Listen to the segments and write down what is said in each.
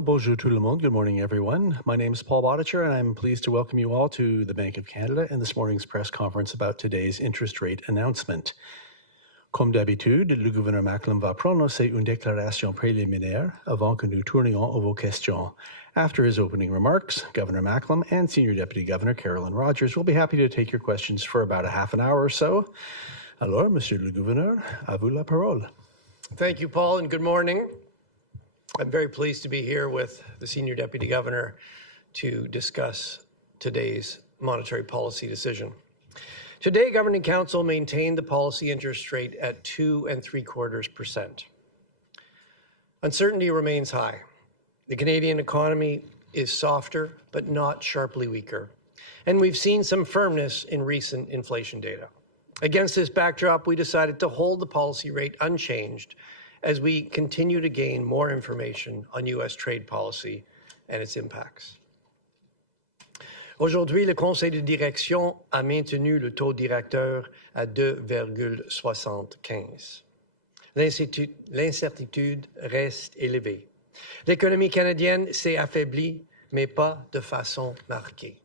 Bonjour tout le monde. Good morning, everyone. My name is Paul Bodicher, and I'm pleased to welcome you all to the Bank of Canada and this morning's press conference about today's interest rate announcement. Comme d'habitude, le gouverneur Macklem va prononcer une déclaration préliminaire avant que nous tournions à vos questions. After his opening remarks, Governor Macklem and Senior Deputy Governor Carolyn Rogers will be happy to take your questions for about a half an hour or so. Alors, Monsieur le Gouverneur, à vous la parole. Thank you, Paul, and good morning. I'm very pleased to be here with the Senior Deputy Governor to discuss today's monetary policy decision. Today, Governing Council maintained the policy interest rate at 2 3/4%. Uncertainty remains high. The Canadian economy is softer, but not sharply weaker. And we've seen some firmness in recent inflation data. Against this backdrop, we decided to hold the policy rate unchanged as we continue to gain more information on U.S. trade policy and its impacts. Aujourd'hui, le Conseil de direction a maintenu le taux directeur à 2,75. L'incertitude reste élevée. L'économie canadienne s'est affaiblie, mais pas de façon marquée.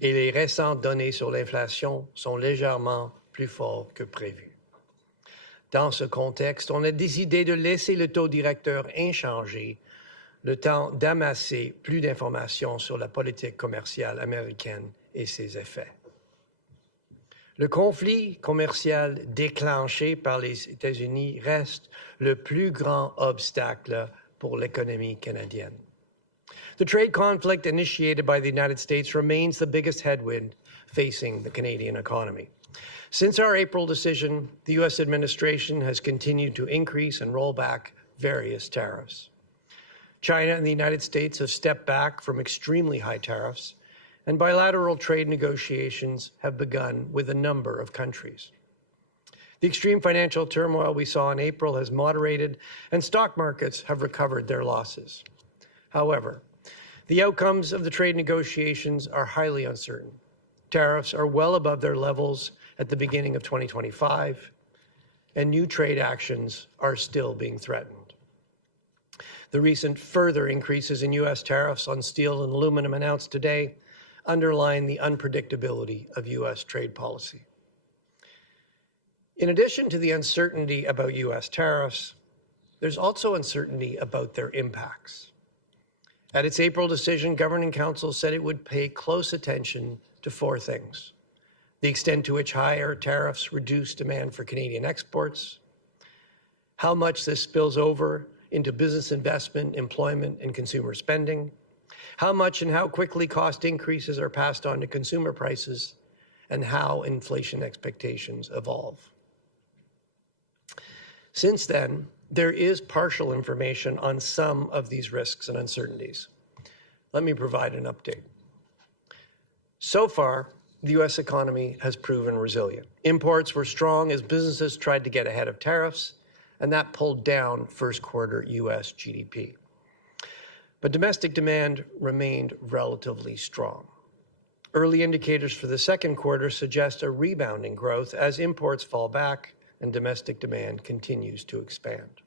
Et les récentes données sur l'inflation sont légèrement plus fortes que prévu. Dans ce contexte, on a décidé de laisser le taux directeur inchangé le temps d'amasser plus d'informations sur la politique commerciale américaine et ses effets. Le conflit commercial déclenché par les États-Unis reste le plus grand obstacle pour l'économie canadienne. The trade conflict initiated by the United States remains the biggest headwind facing the Canadian economy. Since our April decision, the U.S. administration has continued to increase and roll back various tariffs. China and the United States have stepped back from extremely high tariffs, and bilateral trade negotiations have begun with a number of countries. The extreme financial turmoil we saw in April has moderated, and stock markets have recovered their losses. However, the outcomes of the trade negotiations are highly uncertain. Tariffs are well above their levels at the beginning of 2025, and new trade actions are still being threatened. The recent further increases in U.S. tariffs on steel and aluminum announced today underline the unpredictability of U.S. trade policy. In addition to the uncertainty about U.S. tariffs, there's also uncertainty about their impacts. At its April decision, Governing Council said it would pay close attention to four things: the extent to which higher tariffs reduce demand for Canadian exports, how much this spills over into business investment, employment, and consumer spending, how much and how quickly cost increases are passed on to consumer prices, and how inflation expectations evolve. Since then, there is partial information on some of these risks and uncertainties. Let me provide an update. So far, the U.S. economy has proven resilient. Imports were strong as businesses tried to get ahead of tariffs, and that pulled down first quarter U.S. GDP. But domestic demand remained relatively strong. Early indicators for the second quarter suggest a rebounding growth as imports fall back and domestic demand continues to expand.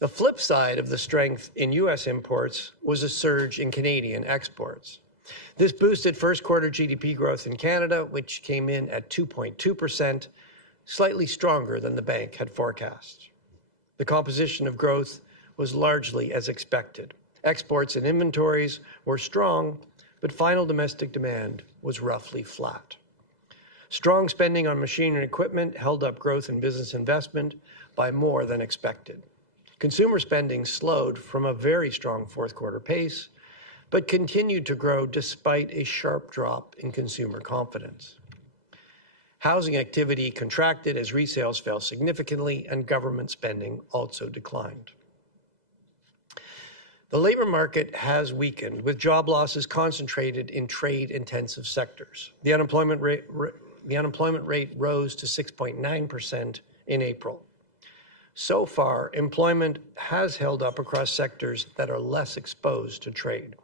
The flip side of the strength in U.S. imports was a surge in Canadian exports. This boosted first quarter GDP growth in Canada, which came in at 2.2%, slightly stronger than the bank had forecast. The composition of growth was largely as expected. Exports and inventories were strong, but final domestic demand was roughly flat. Strong spending on machinery and equipment held up growth in business investment by more than expected. Consumer spending slowed from a very strong fourth quarter pace, but continued to grow despite a sharp drop in consumer confidence. Housing activity contracted as resales fell significantly and government spending also declined. The labor market has weakened, with job losses concentrated in trade-intensive sectors. The unemployment rate rose to 6.9% in April. So far, employment has held up across sectors that are less exposed to trade.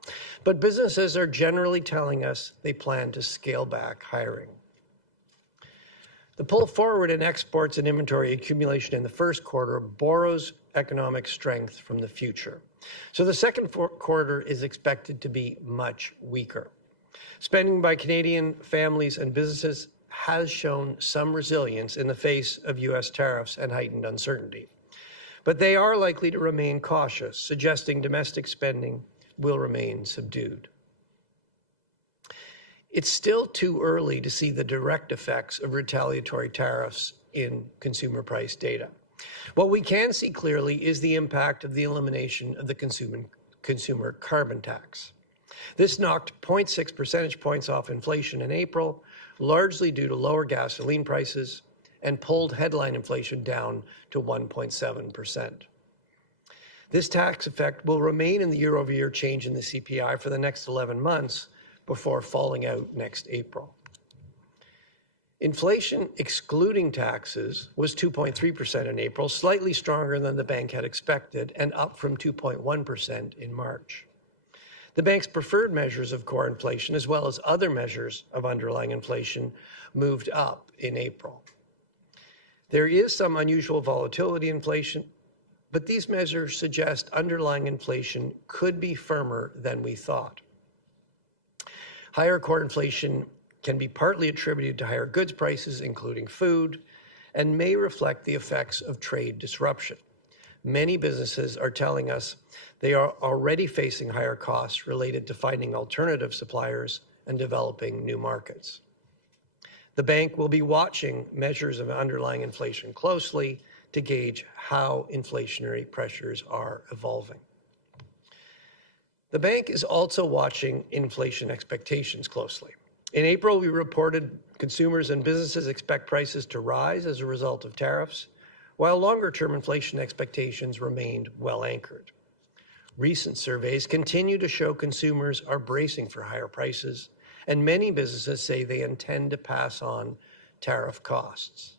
But businesses are generally telling us they plan to scale back hiring. The pull forward in exports and inventory accumulation in the first quarter borrows economic strength from the future. So the second quarter is expected to be much weaker. Spending by Canadian families and businesses has shown some resilience in the face of U.S. tariffs and heightened uncertainty. But they are likely to remain cautious, suggesting domestic spending will remain subdued. It's still too early to see the direct effects of retaliatory tariffs in consumer price data. What we can see clearly is the impact of the elimination of the consumer carbon tax. This knocked 0.6 percentage points off inflation in April, largely due to lower gasoline prices, and pulled headline inflation down to 1.7%. This tax effect will remain in the year-over-year change in the CPI for the next 11 months before falling out next April. Inflation, excluding taxes, was 2.3% in April, slightly stronger than the bank had expected and up from 2.1% in March. The bank's preferred measures of core inflation, as well as other measures of underlying inflation, moved up in April. There is some unusual volatility in inflation, but these measures suggest underlying inflation could be firmer than we thought. Higher core inflation can be partly attributed to higher goods prices, including food, and may reflect the effects of trade disruption. Many businesses are telling us they are already facing higher costs related to finding alternative suppliers and developing new markets. The bank will be watching measures of underlying inflation closely to gauge how inflationary pressures are evolving. The bank is also watching inflation expectations closely. In April, we reported consumers and businesses expect prices to rise as a result of tariffs, while longer-term inflation expectations remained well anchored. Recent surveys continue to show consumers are bracing for higher prices, and many businesses say they intend to pass on tariff costs.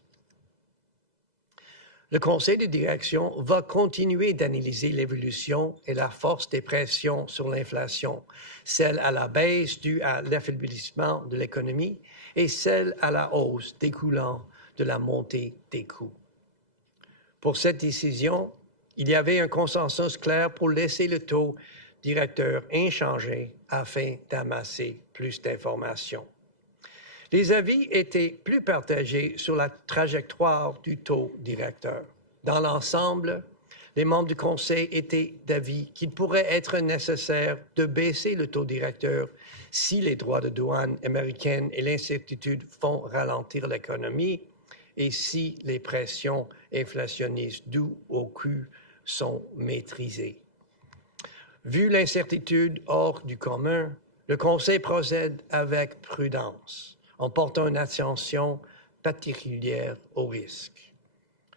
Le Conseil de direction va continuer d'analyser l'évolution et la force des pressions sur l'inflation, celle à la baisse due à l'affaiblissement de l'économie et celle à la hausse découlant de la montée des coûts. Pour cette décision, il y avait un consensus clair pour laisser le taux directeur inchangé afin d'amasser plus d'informations. Les avis étaient plus partagés sur la trajectoire du taux directeur. Dans l'ensemble, les membres du Conseil étaient d'avis qu'il pourrait être nécessaire de baisser le taux directeur si les droits de douane américaines et l'incertitude font ralentir l'économie et si les pressions inflationnistes dues au coût sont maîtrisées. Vu l'incertitude hors du commun, le Conseil procède avec prudence, en portant une attention particulière au risque.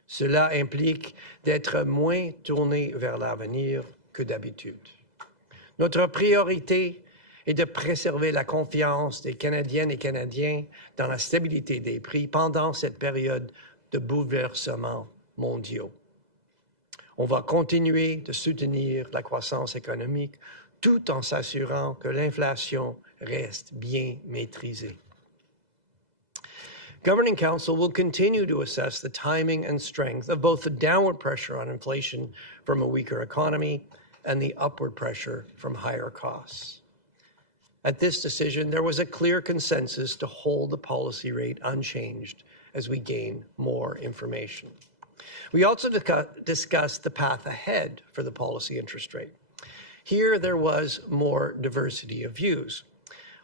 Cela implique d'être moins tourné vers l'avenir que d'habitude. Notre priorité est de préserver la confiance des Canadiennes et Canadiens dans la stabilité des prix pendant cette période de bouleversements mondiaux. On va continuer de soutenir la croissance économique tout en s'assurant que l'inflation reste bien maîtrisée. Governing Council will continue to assess the timing and strength of both the downward pressure on inflation from a weaker economy and the upward pressure from higher costs. At this decision, there was a clear consensus to hold the policy rate unchanged as we gain more information. We also discussed the path ahead for the policy interest rate. Here, there was more diversity of views.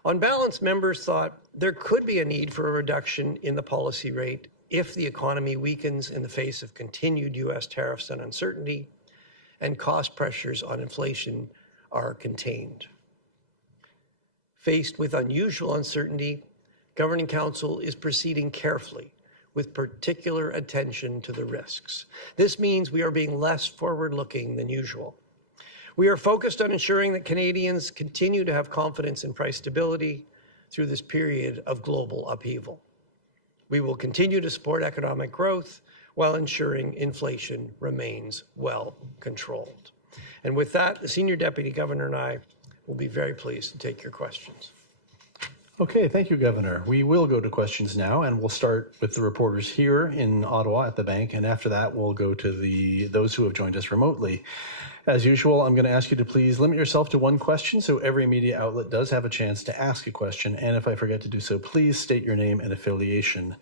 On balance, members thought there could be a need for a reduction in the policy rate if the economy weakens in the face of continued U.S. tariffs and uncertainty, and cost pressures on inflation are contained. Faced with unusual uncertainty, Governing Council is proceeding carefully with particular attention to the risks. This means we are being less forward-looking than usual. We are focused on ensuring that Canadians continue to have confidence in price stability through this period of global upheaval. We will continue to support economic growth while ensuring inflation remains well controlled. And with that, the Senior Deputy Governor and I will be very pleased to take your questions. Okay, thank you, Governor. We will go to questions now, and we'll start with the reporters here in Ottawa at the bank, and after that, we'll go to those who have joined us remotely. As usual, I'm going to ask you to please limit yourself to one question so every media outlet does have a chance to ask a question, and if I forget to do so, please state your name and affiliation.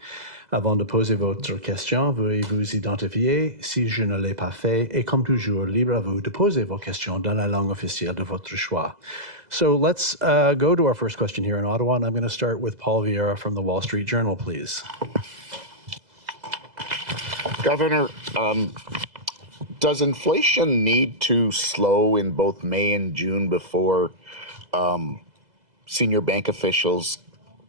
Avant de poser votre question, veuillez vous identifier si je ne l'ai pas fait, et comme toujours, libre à vous de poser vos questions dans la langue officielle de votre choix. So let's go to our first question here in Ottawa, and I'm going to start with Paul Vieira from the Wall Street Journal, please. Governor, does inflation need to slow in both May and June before senior bank officials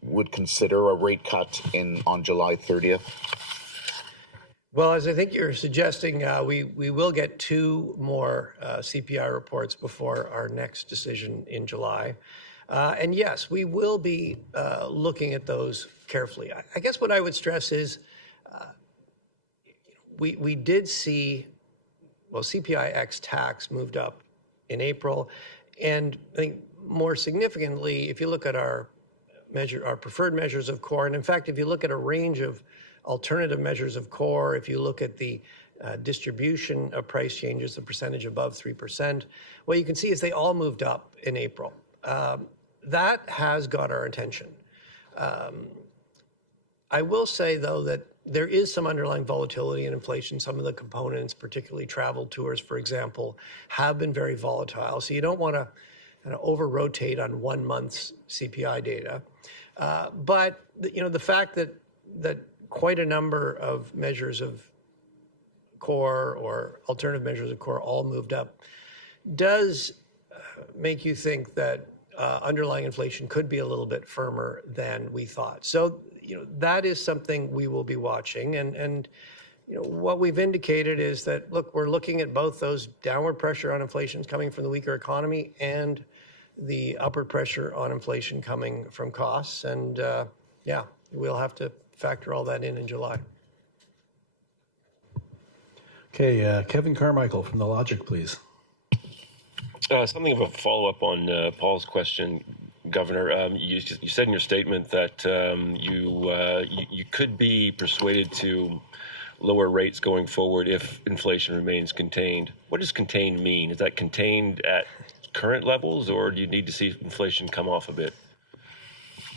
would consider a rate cut on July 30th? Well, as I think you're suggesting, we will get two more CPI reports before our next decision in July. And yes, we will be looking at those carefully. I guess what I would stress is we did see, well, CPI X tax moved up in April. And I think more significantly, if you look at our preferred measures of core, and in fact, if you look at a range of alternative measures of core, if you look at the distribution of price changes, the percentage above 3%, what you can see is they all moved up in April. That has got our attention. I will say, though, that there is some underlying volatility in inflation. Some of the components, particularly travel tours, for example, have been very volatile. So you don't want to kind of over-rotate on 1 month's CPI data. But the fact that quite a number of measures of core or alternative measures of core all moved up does make you think that underlying inflation could be a little bit firmer than we thought. So, that is something we will be watching. And what we've indicated is that, look, we're looking at both those downward pressure on inflation coming from the weaker economy and the upward pressure on inflation coming from costs. And we'll have to factor all that in July. Okay, Kevin Carmichael from The Logic, please. Something of a follow-up on Paul's question, Governor. You said in your statement that you could be persuaded to lower rates going forward if inflation remains contained. What does contained mean? Is that contained at current levels, or do you need to see inflation come off a bit?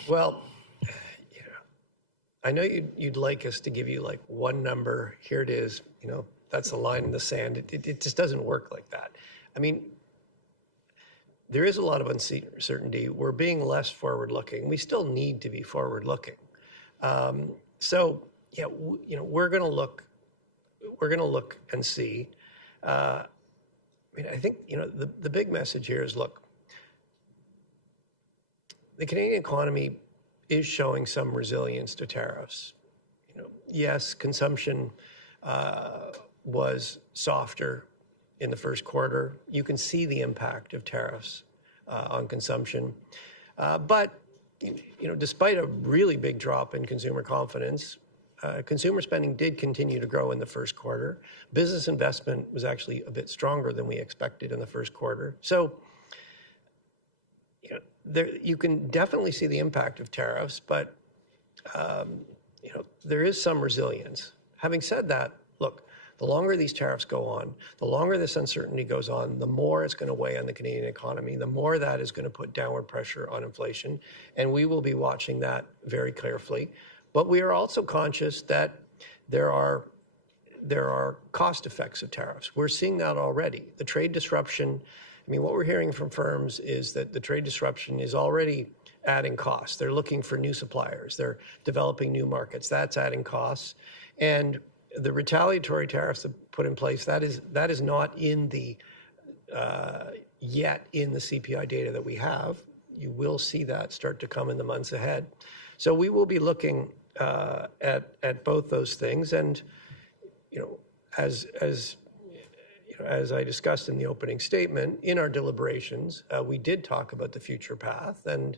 Well, I know you'd like us to give you like one number. Here it is. That's a line in the sand. It just doesn't work like that. I mean, there is a lot of uncertainty. We're being less forward-looking. We still need to be forward-looking. We're going to look. We're going to look and see. I think the big message here is, look, the Canadian economy is showing some resilience to tariffs. Yes, consumption was softer in the first quarter. You can see the impact of tariffs on consumption. But despite a really big drop in consumer confidence, consumer spending did continue to grow in the first quarter. Business investment was actually a bit stronger than we expected in the first quarter. So, you can definitely see the impact of tariffs, but there is some resilience. Having said that, look, the longer these tariffs go on, the longer this uncertainty goes on, the more it's going to weigh on the Canadian economy, the more that is going to put downward pressure on inflation, and we will be watching that very carefully. But we are also conscious that there are cost effects of tariffs. We're seeing that already. The trade disruption, what we're hearing from firms is that the trade disruption is already adding costs. They're looking for new suppliers. They're developing new markets. That's adding costs. And the retaliatory tariffs that put in place, that is not in the yet in the CPI data that we have. You will see that start to come in the months ahead. So we will be looking at both those things. And as I discussed in the opening statement, in our deliberations, we did talk about the future path, and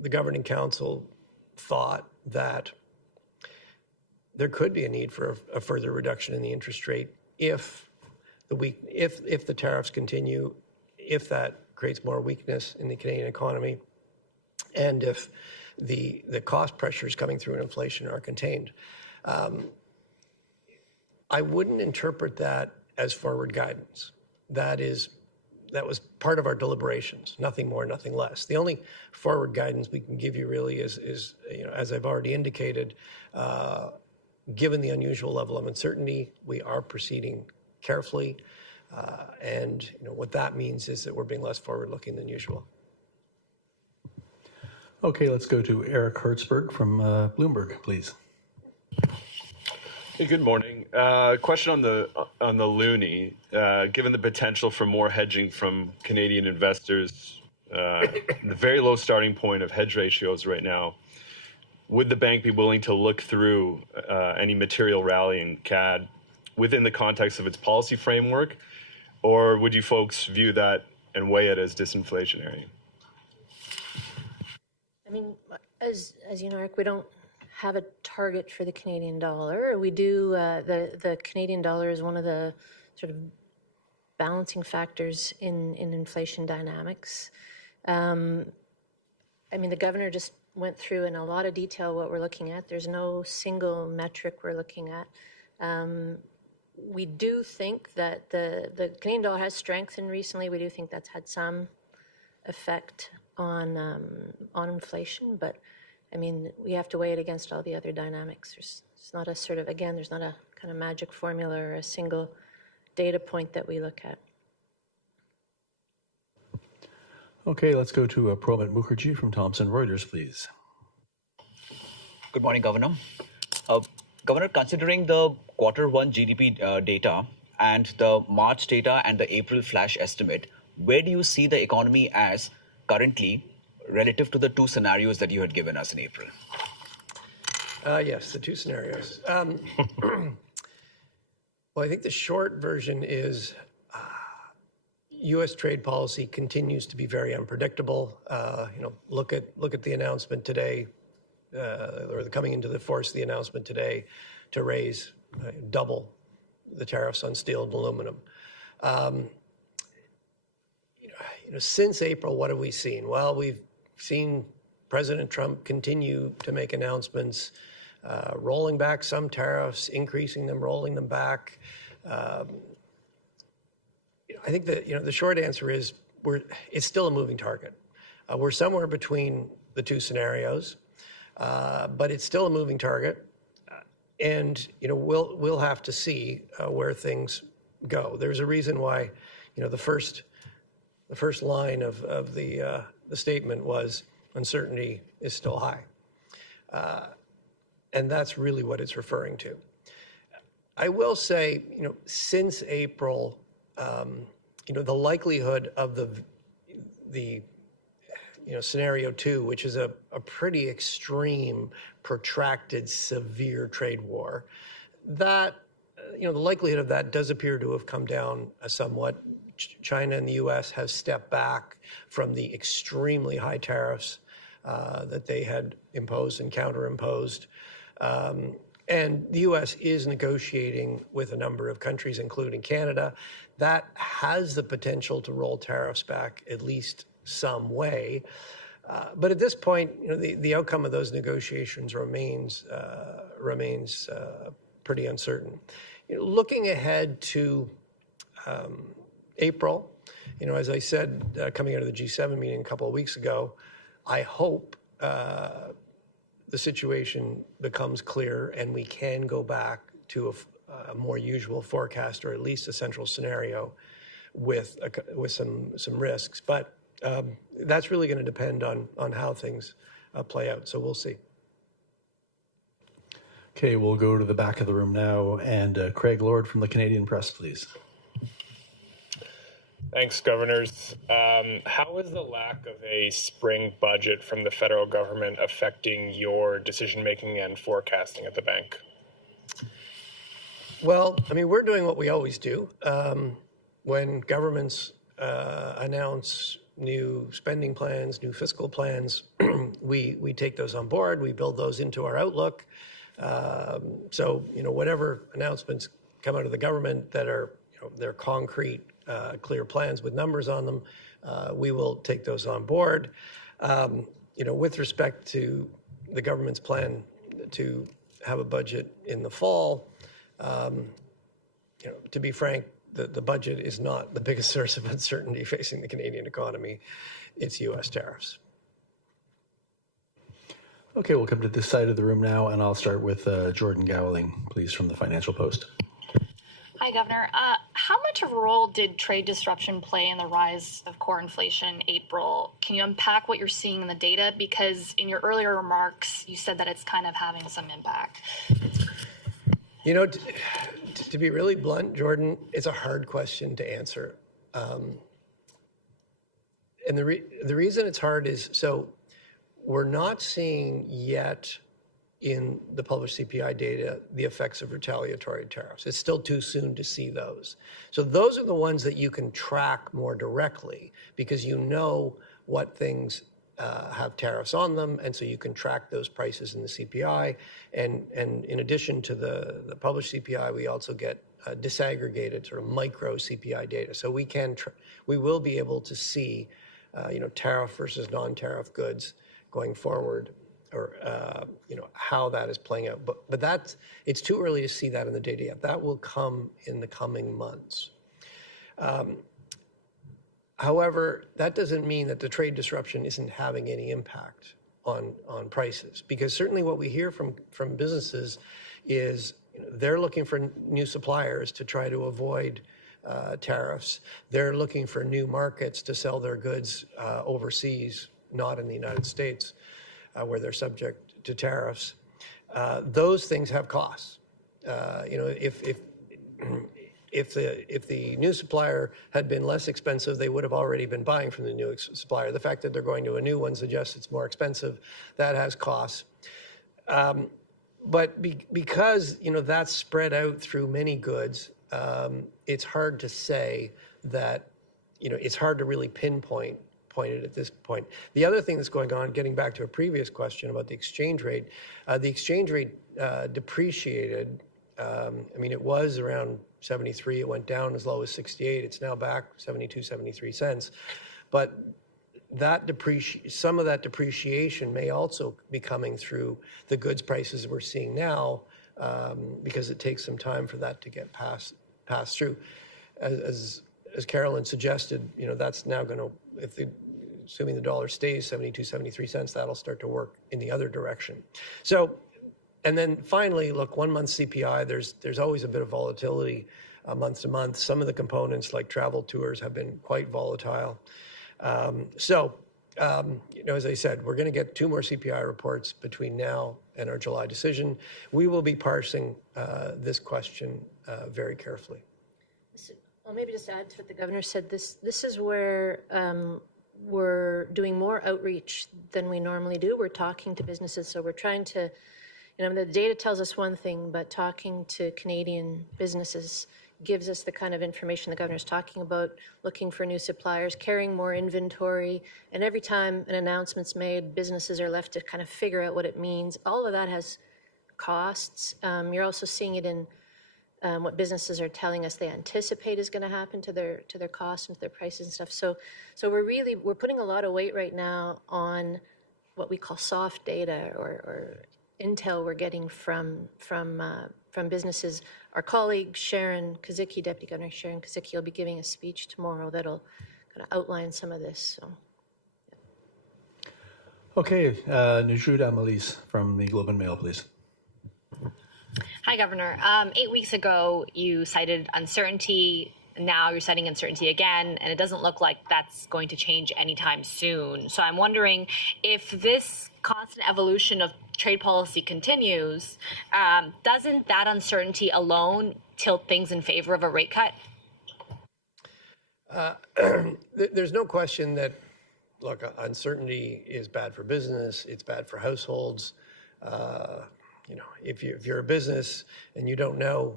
the Governing Council thought that there could be a need for a further reduction in the interest rate if the tariffs continue, if that creates more weakness in the Canadian economy. and if the cost pressures coming through in inflation are contained. I wouldn't interpret that as forward guidance. That was part of our deliberations, nothing more, nothing less. The only forward guidance we can give you really is as I've already indicated, given the unusual level of uncertainty, we are proceeding carefully, and what that means is that we're being less forward-looking than usual. Okay, let's go to Eric Hertzberg from Bloomberg, please. Hey, good morning. Question on the loonie. Given the potential for more hedging from Canadian investors, the very low starting point of hedge ratios right now, would the bank be willing to look through any material rally in CAD within the context of its policy framework, or would you folks view that and weigh it as disinflationary? I mean, as you know, Eric, we don't have a target for the Canadian dollar. We do, the Canadian dollar is one of the sort of balancing factors in inflation dynamics. I mean, the governor just went through in a lot of detail what we're looking at. There's no single metric we're looking at. We do think that the Canadian dollar has strengthened recently. We do think that's had some effect on inflation, but I mean, we have to weigh it against all the other dynamics. It's not a sort of, again, there's not a kind of magic formula or a single data point that we look at. Okay, let's go to Promit Mukherjee from Thomson Reuters, please. Good morning, Governor. Governor, considering the Q1 GDP data and the March data and the April flash estimate, where do you see the economy as currently relative to the two scenarios that you had given us in April? Yes, the two scenarios. Well, I think the short version is U.S. trade policy continues to be very unpredictable. Look at the announcement today, or the coming into the force of the announcement today to raise double the tariffs on steel and aluminum. Since April, what have we seen? Well, we've seen President Trump continue to make announcements, rolling back some tariffs, increasing them, rolling them back. I think that the short answer is it's still a moving target. We're somewhere between the two scenarios, but it's still a moving target, and we'll have to see where things go. There's a reason why the first line of the statement was uncertainty is still high, and that's really what it's referring to. I will say, since April, the likelihood of the scenario 2, which is a pretty extreme, protracted, severe trade war, that the likelihood of that does appear to have come down somewhat. China and the U.S. have stepped back from the extremely high tariffs that they had imposed and counterimposed. And the U.S. is negotiating with a number of countries, including Canada. That has the potential to roll tariffs back at least some way. But at this point, the outcome of those negotiations remains pretty uncertain. Looking ahead to April, as I said, coming out of the G7 meeting a couple of weeks ago, I hope the situation becomes clear and we can go back to a more usual forecast, or at least a central scenario with some risks. But that's really going to depend on how things play out. So we'll see. Okay, we'll go to the back of the room now, and Craig Lord from the Canadian Press, please. Thanks, Governors. How is the lack of a spring budget from the federal government affecting your decision-making and forecasting at the bank? Well, I mean, we're doing what we always do. When governments announce new spending plans, new fiscal plans, we take those on board. We build those into our outlook. So, whatever announcements come out of the government that are, they're concrete, clear plans with numbers on them, we will take those on board. with respect to the government's plan to have a budget in the fall, to be frank, the budget is not the biggest source of uncertainty facing the Canadian economy. It's U.S. tariffs. Okay, we'll come to this side of the room now, and I'll start with Jordan Gowling, please, from the Financial Post. Hi, Governor. How much of a role did trade disruption play in the rise of core inflation in April? Can you unpack what you're seeing in the data? Because in your earlier remarks, you said that it's kind of having some impact. To be really blunt, Jordan, it's a hard question to answer. And the reason it's hard is, we're not seeing yet in the published CPI data the effects of retaliatory tariffs. It's still too soon to see those. So those are the ones that you can track more directly because you know what things have tariffs on them, and so you can track those prices in the CPI. And in addition to the published CPI, we also get disaggregated sort of micro CPI data. So we will be able to see, tariff versus non-tariff goods going forward, or how that is playing out. But it's too early to see that in the data yet. That will come in the coming months. However, that doesn't mean that the trade disruption isn't having any impact on prices, because certainly what we hear from businesses is they're looking for new suppliers to try to avoid tariffs. They're looking for new markets to sell their goods overseas, not in the United States, where they're subject to tariffs. Those things have costs. If the new supplier had been less expensive, they would have already been buying from the new supplier. The fact that they're going to a new one suggests it's more expensive. That has costs. But because that's spread out through many goods, it's hard to say that. It's hard to really pinpoint it at this point. The other thing that's going on, getting back to a previous question about the exchange rate depreciated. It was around 73. It went down as low as 68. It's now back 72, 73 cents. But some of that depreciation may also be coming through the goods prices we're seeing now, because it takes some time for that to get passed through. As Carolyn suggested, that's now going to, assuming the dollar stays 72, 73 cents, that'll start to work in the other direction. So. And then finally, look, 1 month CPI, there's always a bit of volatility month to month. Some of the components like travel tours have been quite volatile. As I said, we're going to get 2 more CPI reports between now and our July decision. We will be parsing this question very carefully. Well, maybe just to add to what the governor said, this is where we're doing more outreach than we normally do. We're talking to businesses, so we're trying to, the data tells us one thing, but talking to Canadian businesses gives us the kind of information the governor's talking about, looking for new suppliers, carrying more inventory. And every time an announcement's made, businesses are left to kind of figure out what it means. All of that has costs. You're also seeing it in what businesses are telling us they anticipate is going to happen to their costs and to their prices and stuff. So we're putting a lot of weight right now on what we call soft data or intel we're getting from businesses. Our colleague Sharon Kazicki, Deputy Governor Sharon Kazicki, will be giving a speech tomorrow that'll kind of outline some of this. So. Okay, Najud Amalis from the Globe and Mail, please. Hi, Governor. 8 weeks ago, you cited uncertainty. Now you're citing uncertainty again, and it doesn't look like that's going to change anytime soon. So I'm wondering if this constant evolution of trade policy continues, doesn't that uncertainty alone tilt things in favor of a rate cut? There's no question that, look, uncertainty is bad for business. It's bad for households. If you're a business and you don't know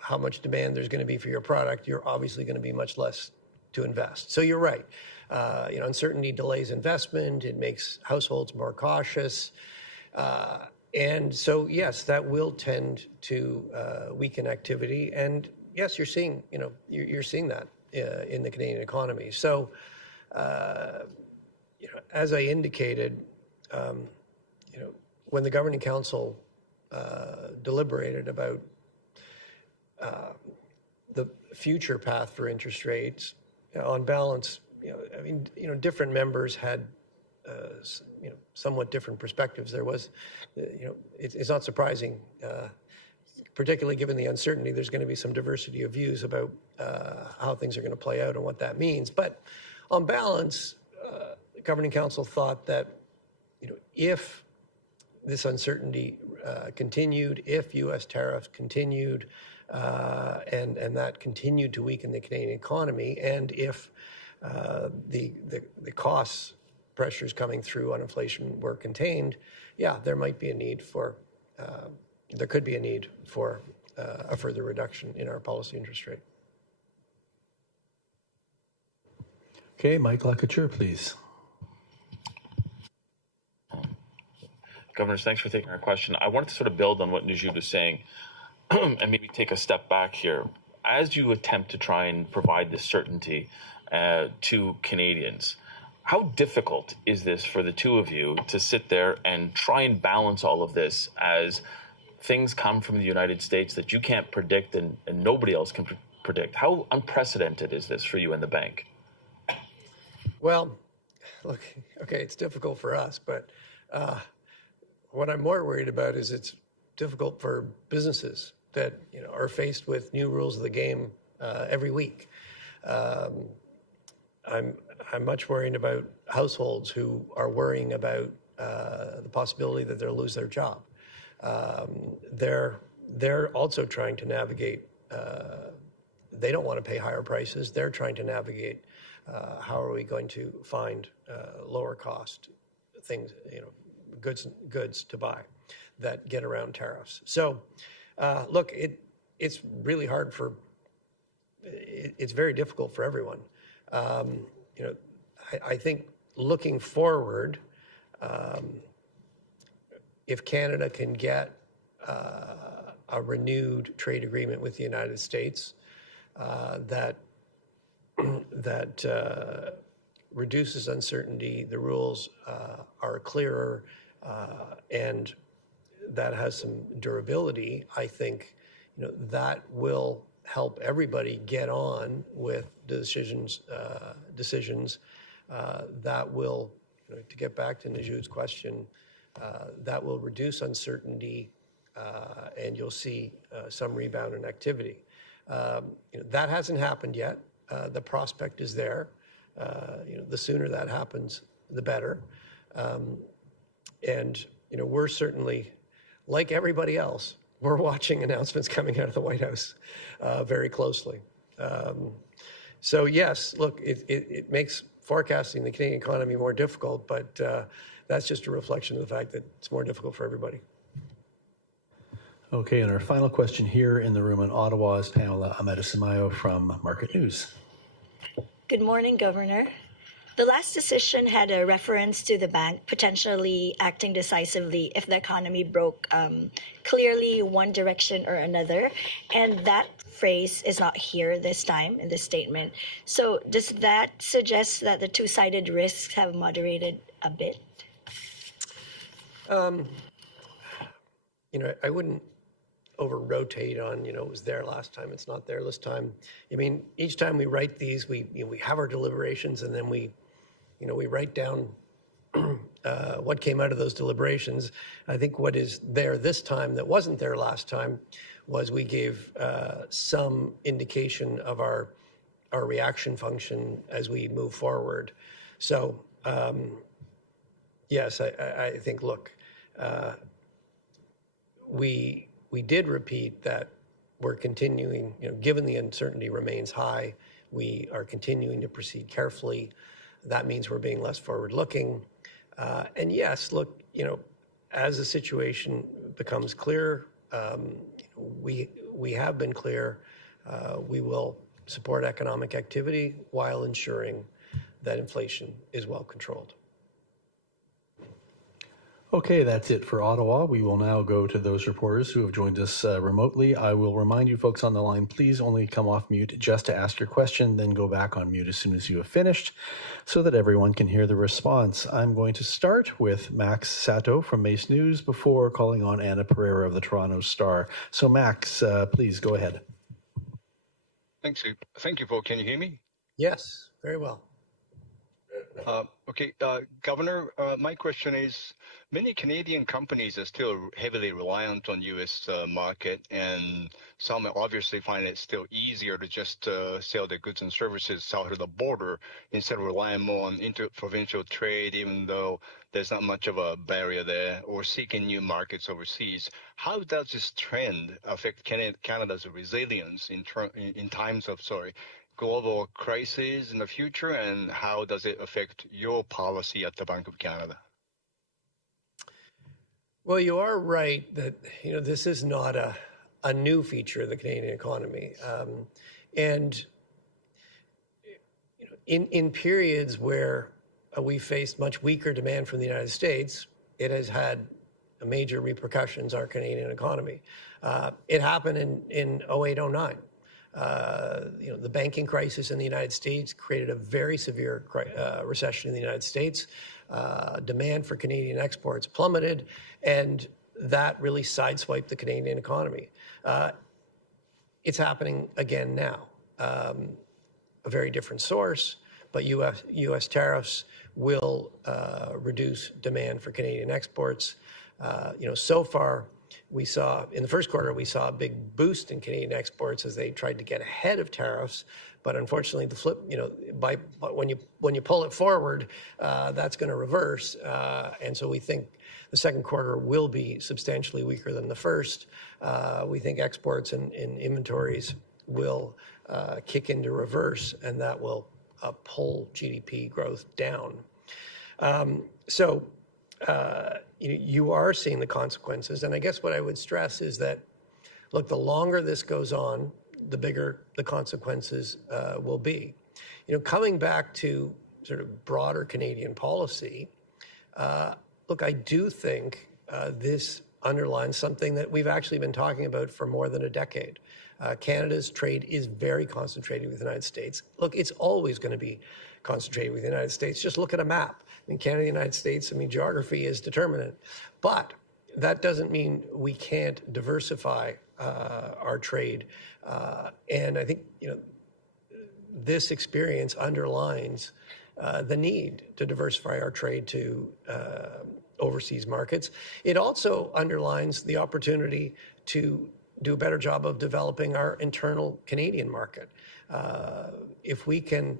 how much demand there's going to be for your product, you're obviously going to be much less to invest. So you're right. Uncertainty delays investment. It makes households more cautious. And so, yes, that will tend to weaken activity. And yes, you're seeing that in the Canadian economy. So as I indicated, when the Governing Council deliberated about the future path for interest rates, on balance, different members had, somewhat different perspectives. There was, it's not surprising, particularly given the uncertainty, there's going to be some diversity of views about how things are going to play out and what that means. But on balance, the Governing Council thought that, if this uncertainty continued, if U.S. tariffs continued, and that continued to weaken the Canadian economy, and if the costs pressures coming through on inflation were contained, there might be a need for, there could be a need for a further reduction in our policy interest rate. Okay, Mike Lecouture, please. Governors, thanks for taking our question. I wanted to sort of build on what Najib was saying and maybe take a step back here. As you attempt to try and provide this certainty to Canadians, how difficult is this for the two of you to sit there and try and balance all of this as things come from the United States that you can't predict and nobody else can predict? How unprecedented is this for you and the bank? Well, look, okay, it's difficult for us, but what I'm more worried about is it's difficult for businesses that are faced with new rules of the game every week. I'm much worried about households who are worrying about the possibility that they'll lose their job. They're also trying to navigate. They don't want to pay higher prices. They're trying to navigate how are we going to find lower cost things, goods to buy that get around tariffs. So, look, it's really hard for. It's very difficult for everyone. I think looking forward, if Canada can get a renewed trade agreement with the United States that reduces uncertainty, the rules are clearer, and that has some durability, I think that will help everybody get on with decisions that will, to get back to Najib's question, that will reduce uncertainty, and you'll see some rebound in activity. That hasn't happened yet. The prospect is there. The sooner that happens, the better. And we're certainly, like everybody else, we're watching announcements coming out of the White House very closely. So yes, look, it makes forecasting the Canadian economy more difficult, but that's just a reflection of the fact that it's more difficult for everybody. Okay, and our final question here in the room in Ottawa is Pamela Amadou-Samayo from Market News. Good morning, Governor. The last decision had a reference to the bank potentially acting decisively if the economy broke clearly one direction or another, and that phrase is not here this time in this statement. So does that suggest that the two-sided risks have moderated a bit? I wouldn't over-rotate on, it was there last time, it's not there this time. I mean, each time we write these, we have our deliberations, and then we write down what came out of those deliberations. I think what is there this time that wasn't there last time was we gave some indication of our reaction function as we move forward. So, yes, I think, look, we did repeat that we're continuing, given the uncertainty remains high, we are continuing to proceed carefully. That means we're being less forward-looking. And yes, look, as the situation becomes clear, we have been clear, we will support economic activity while ensuring that inflation is well controlled. Okay, that's it for Ottawa. We will now go to those reporters who have joined us remotely. I will remind you folks on the line, please only come off mute just to ask your question, then go back on mute as soon as you have finished so that everyone can hear the response. I'm going to start with Max Sato from Mace News before calling on Anna Pereira of the Toronto Star. So Max, please go ahead. Thank you, Paul. Can you hear me? Yes, very well. Okay, Governor, my question is, many Canadian companies are still heavily reliant on U.S. Market, and some obviously find it still easier to just sell their goods and services south of the border instead of relying more on interprovincial trade, even though there's not much of a barrier there, or seeking new markets overseas. How does this trend affect Canada's resilience in times of, global crises in the future, and how does it affect your policy at the Bank of Canada? Well, you are right that this is not a new feature of the Canadian economy, and in periods where we faced much weaker demand from the United States, it has had major repercussions on our Canadian economy. It happened in 08-09. The banking crisis in the United States created a very severe recession in the United States. Demand for Canadian exports plummeted, and that really sideswiped the Canadian economy. It's happening again now. A very different source, but U.S. tariffs will reduce demand for Canadian exports. So far, we saw in the first quarter, we saw a big boost in Canadian exports as they tried to get ahead of tariffs. But unfortunately, the flip, when you pull it forward, that's going to reverse. And so we think the second quarter will be substantially weaker than the first. We think exports and inventories will kick into reverse, and that will pull GDP growth down. You are seeing the consequences. And I guess what I would stress is that, look, the longer this goes on, the bigger the consequences will be. Coming back to sort of broader Canadian policy, look, I do think this underlines something that we've actually been talking about for more than a decade. Canada's trade is very concentrated with the United States. Look, it's always going to be concentrated with the United States. Just look at a map. Canada, the United States, geography is determinant. But that doesn't mean we can't diversify our trade. And I think, this experience underlines the need to diversify our trade to overseas markets. It also underlines the opportunity to do a better job of developing our internal Canadian market. If we can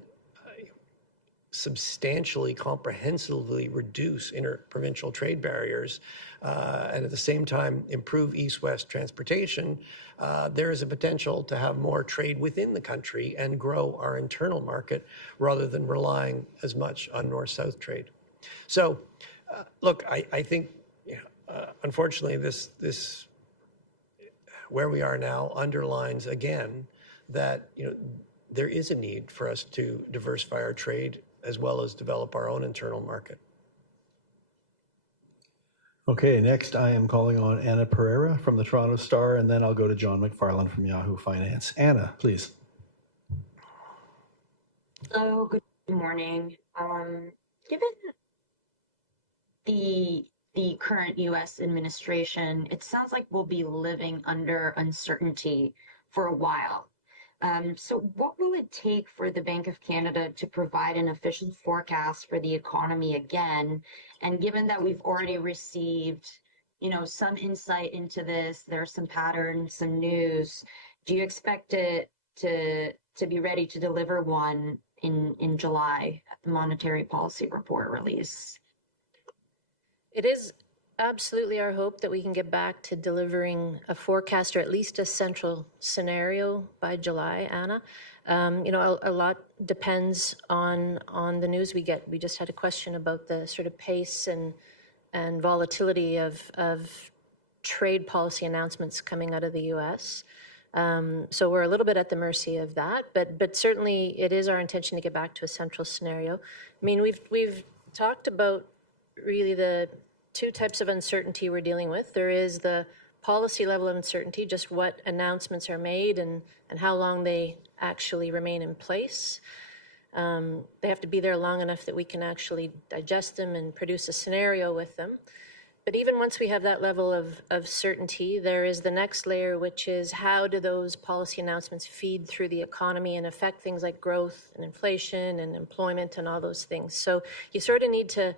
substantially, comprehensively reduce interprovincial trade barriers and at the same time improve east-west transportation, there is a potential to have more trade within the country and grow our internal market rather than relying as much on north-south trade. So, look, I think, unfortunately, this where we are now underlines again that there is a need for us to diversify our trade as well as develop our own internal market. Okay, next I am calling on Anna Pereira from the Toronto Star, and then I'll go to John McFarland from Yahoo Finance. Anna, please. Hello, good morning. Given the current U.S. administration, it sounds like we'll be living under uncertainty for a while. So what will it take for the Bank of Canada to provide an official forecast for the economy again? And given that we've already received, some insight into this, there are some patterns, some news, do you expect it to be ready to deliver one in July at the monetary policy report release? It is absolutely our hope that we can get back to delivering a forecast or at least a central scenario by July, Anna. A lot depends on the news we get. We just had a question about the sort of pace and volatility of trade policy announcements coming out of the U.S. So we're a little bit at the mercy of that, but certainly it is our intention to get back to a central scenario. We've talked about really the two types of uncertainty we're dealing with. There is the policy level of uncertainty, just what announcements are made and how long they actually remain in place. They have to be there long enough that we can actually digest them and produce a scenario with them. But even once we have that level of certainty, there is the next layer, which is how do those policy announcements feed through the economy and affect things like growth and inflation and employment and all those things. So you sort of need to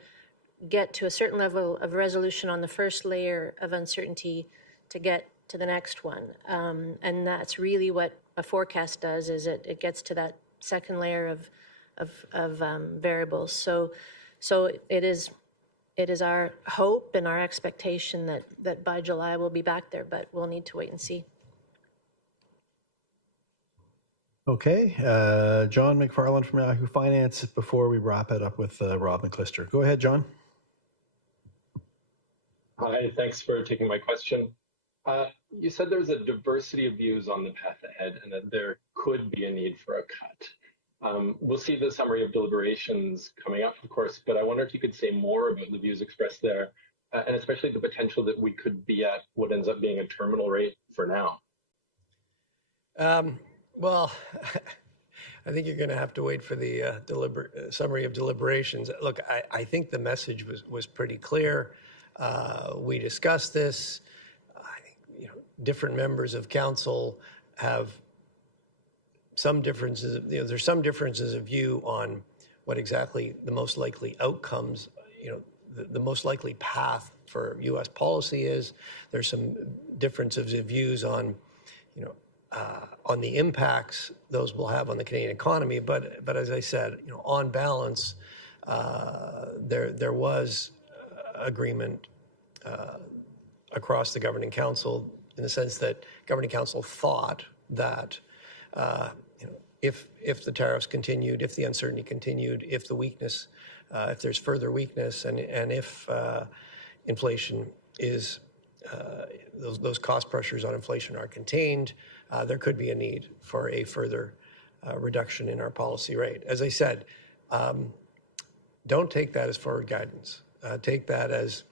get to a certain level of resolution on the first layer of uncertainty to get to the next one. And that's really what a forecast does, is it gets to that second layer of variables. So it is our hope and our expectation that by July we'll be back there, but we'll need to wait and see. Okay, John McFarland from Yahoo Finance, before we wrap it up with Rob McClister. Go ahead, John. Hi, thanks for taking my question. You said there's a diversity of views on the path ahead and that there could be a need for a cut. We'll see the summary of deliberations coming up, of course, but I wonder if you could say more about the views expressed there, and especially the potential that we could be at what ends up being a terminal rate for now. Well, I think you're going to have to wait for the summary of deliberations. Look, I think the message was pretty clear. We discussed this. I think different members of council have some differences. There's some differences of view on what exactly the most likely outcomes, the most likely path for U.S. policy is. There's some differences of views on, on the impacts those will have on the Canadian economy. But as I said, on balance, there was agreement across the governing council, in the sense that governing council thought that if the tariffs continued, if the uncertainty continued, if the weakness, if there's further weakness, and if inflation is those cost pressures on inflation are contained, there could be a need for a further reduction in our policy rate. As I said, don't take that as forward guidance. Take that as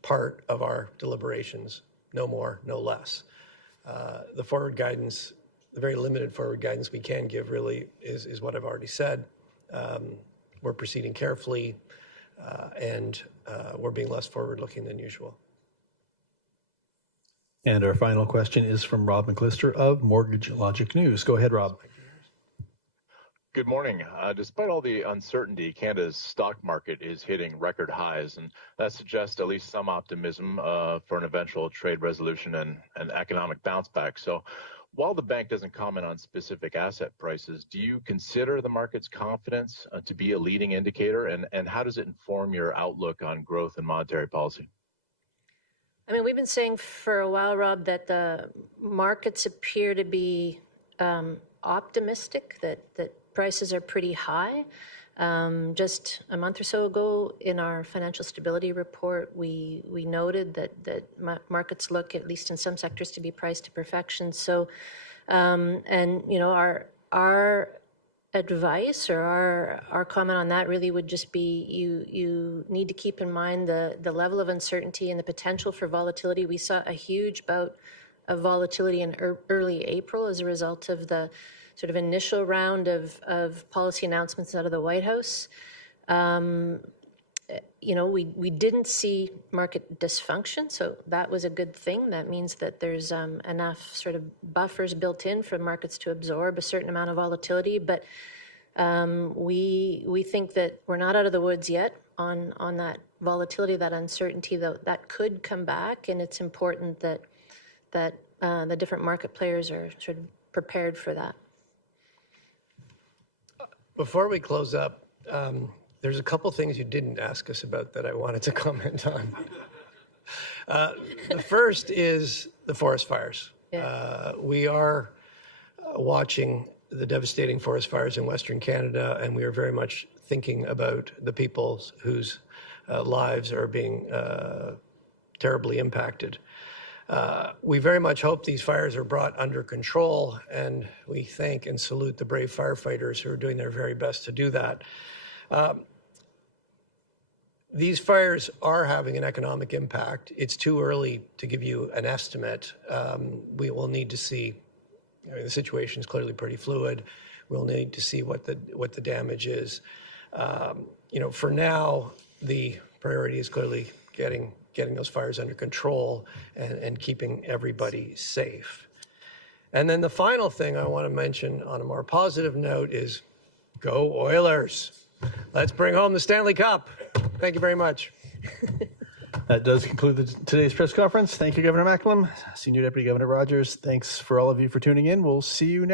part of our deliberations, no more, no less. The forward guidance, the very limited forward guidance we can give, really is what I've already said. We're proceeding carefully, and we're being less forward-looking than usual. And our final question is from Rob McClister of Mortgage Logic News. Go ahead, Rob. Good morning. Despite all the uncertainty, Canada's stock market is hitting record highs, and that suggests at least some optimism for an eventual trade resolution and an economic bounce back. So while the bank doesn't comment on specific asset prices, do you consider the market's confidence to be a leading indicator, and how does it inform your outlook on growth and monetary policy? I mean, we've been saying for a while, Rob, that the markets appear to be optimistic, that prices are pretty high. Just a month or so ago, in our financial stability report, we noted that markets look, at least in some sectors, to be priced to perfection. So, our advice or our comment on that really would just be you need to keep in mind the level of uncertainty and the potential for volatility. We saw a huge bout of volatility in early April as a result of the sort of initial round of policy announcements out of the White House. We didn't see market dysfunction, so that was a good thing. That means that there's enough sort of buffers built in for markets to absorb a certain amount of volatility. But we think that we're not out of the woods yet on that volatility, that uncertainty, though that could come back, and it's important that the different market players are sort of prepared for that. Before we close up, there's a couple things you didn't ask us about that I wanted to comment on. The first is the forest fires. Yeah. We are watching the devastating forest fires in Western Canada, and we are very much thinking about the people whose lives are being terribly impacted. We very much hope these fires are brought under control, and we thank and salute the brave firefighters who are doing their very best to do that. these fires are having an economic impact. It's too early to give you an estimate. We will need to see. The situation is clearly pretty fluid. We'll need to see what the damage is. For now, the priority is clearly getting those fires under control and keeping everybody safe. And then the final thing I want to mention on a more positive note is go Oilers. Let's bring home the Stanley Cup. Thank you very much. That does conclude today's press conference. Thank you, Governor Macklem. Senior Deputy Governor Rogers, thanks for all of you for tuning in. We'll see you next